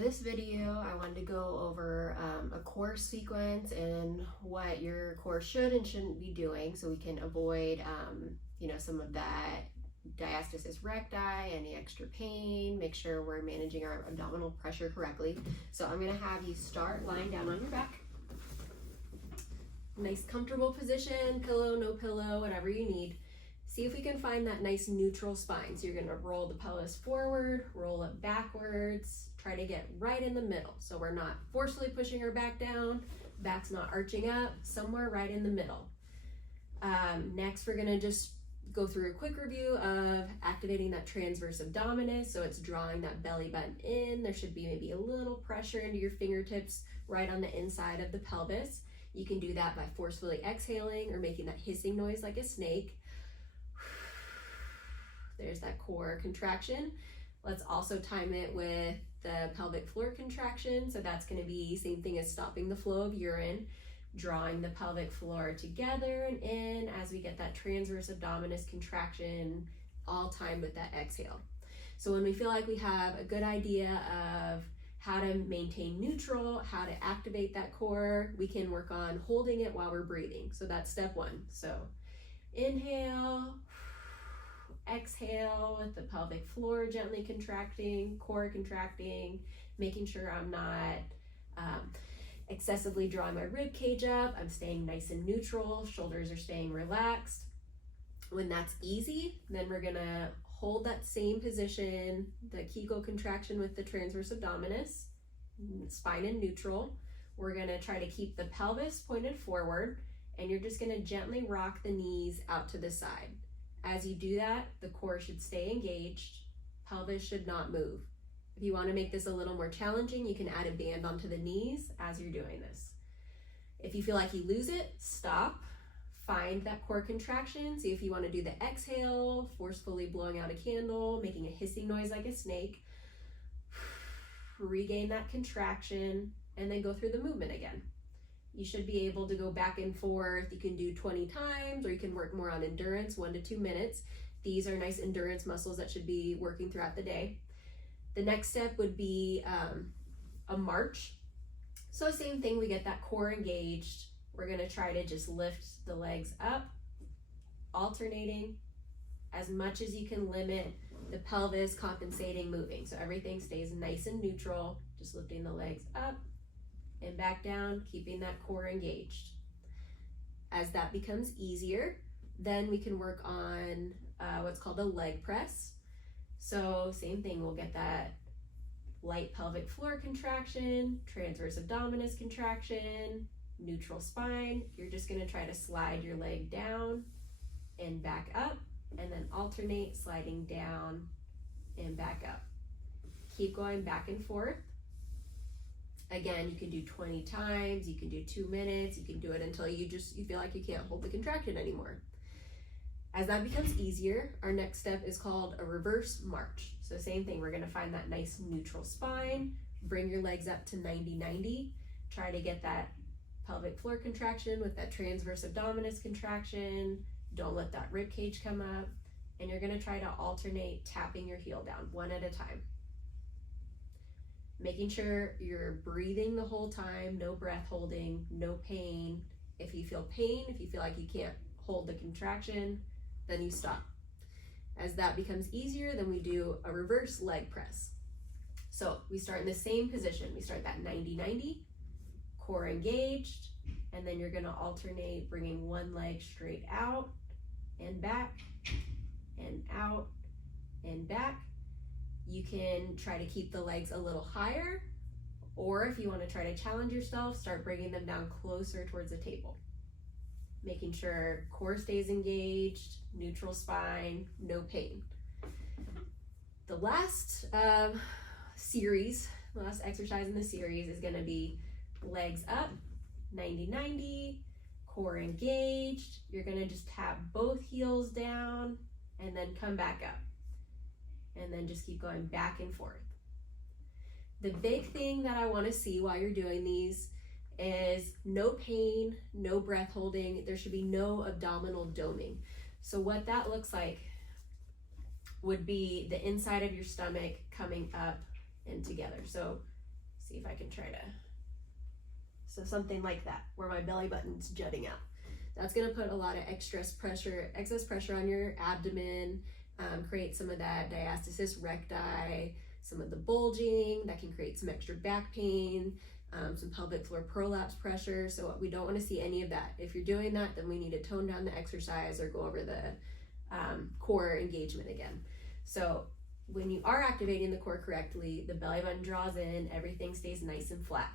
For this video, I wanted to go over a core sequence and what your core should and shouldn't be doing so we can avoid, some of that diastasis recti, any extra pain, make sure we're managing our abdominal pressure correctly. So I'm going to have you start lying down on your back. Nice comfortable position, pillow, no pillow, whatever you need. See if we can find that nice neutral spine. So you're going to roll the pelvis forward, roll it backwards, try to get right in the middle. So we're not forcefully pushing our back down, back's not arching up, somewhere right in the middle. Next, we're going to just go through a quick review of activating that transverse abdominis. So it's drawing that belly button in. There should be maybe a little pressure into your fingertips right on the inside of the pelvis. You can do that by forcefully exhaling or making that hissing noise like a snake. There's that core contraction. Let's also time it with the pelvic floor contraction. So that's going to be same thing as stopping the flow of urine, drawing the pelvic floor together and in as we get that transverse abdominis contraction, all timed with that exhale. So when we feel like we have a good idea of how to maintain neutral, how to activate that core, we can work on holding it while we're breathing. So that's step one. So inhale, exhale with the pelvic floor gently contracting, core contracting, making sure I'm not excessively drawing my rib cage up. I'm staying nice and neutral, shoulders are staying relaxed. When that's easy, then we're gonna hold that same position, the Kegel contraction with the transverse abdominis, spine in neutral. We're gonna try to keep the pelvis pointed forward, and you're just gonna gently rock the knees out to the side. As you do that, the core should stay engaged, pelvis should not move. If you want to make this a little more challenging, you can add a band onto the knees as you're doing this. If you feel like you lose it, stop, find that core contraction. See if you want to do the exhale, forcefully blowing out a candle, making a hissing noise like a snake. Regain that contraction, and then go through the movement again. You should be able to go back and forth. You can do 20 times, or you can work more on endurance, 1 to 2 minutes. These are nice endurance muscles that should be working throughout the day. The next step would be a march. So same thing, we get that core engaged. We're gonna try to just lift the legs up, alternating as much as you can limit the pelvis compensating moving. So everything stays nice and neutral, just lifting the legs up and back down, keeping that core engaged. As that becomes easier, then we can work on what's called a leg press. So same thing, we'll get that light pelvic floor contraction, transverse abdominis contraction, neutral spine. You're just gonna try to slide your leg down and back up, and then alternate sliding down and back up. Keep going back and forth. Again, you can do 20 times, you can do 2 minutes, you can do it until you feel like you can't hold the contraction anymore. As that becomes easier, our next step is called a reverse march. So same thing, we're gonna find that nice neutral spine, bring your legs up to 90-90, try to get that pelvic floor contraction with that transverse abdominis contraction. Don't let that rib cage come up, and you're gonna try to alternate tapping your heel down, 1 at a time. Making sure you're breathing the whole time, no breath holding, no pain. If you feel pain, if you feel like you can't hold the contraction, then you stop. As that becomes easier, then we do a reverse leg press. So we start in the same position. We start that 90-90, core engaged, and then you're gonna alternate bringing one leg straight out and back and out and back. You can try to keep the legs a little higher, or if you want to try to challenge yourself, start bringing them down closer towards the table. Making sure core stays engaged, neutral spine, no pain. The last last exercise in the series is going to be legs up, 90-90, core engaged. You're going to just tap both heels down and then come back up. And then just keep going back and forth. The big thing that I want to see while you're doing these is no pain, no breath holding. There should be no abdominal doming. So what that looks like would be the inside of your stomach coming up and together. So see if I can try to, so something like that, where my belly button's jutting out. That's gonna put a lot of excess pressure on your abdomen, create some of that diastasis recti, some of the bulging, that can create some extra back pain, some pelvic floor prolapse pressure. So we don't wanna see any of that. If you're doing that, then we need to tone down the exercise or go over the core engagement again. So when you are activating the core correctly, the belly button draws in, everything stays nice and flat.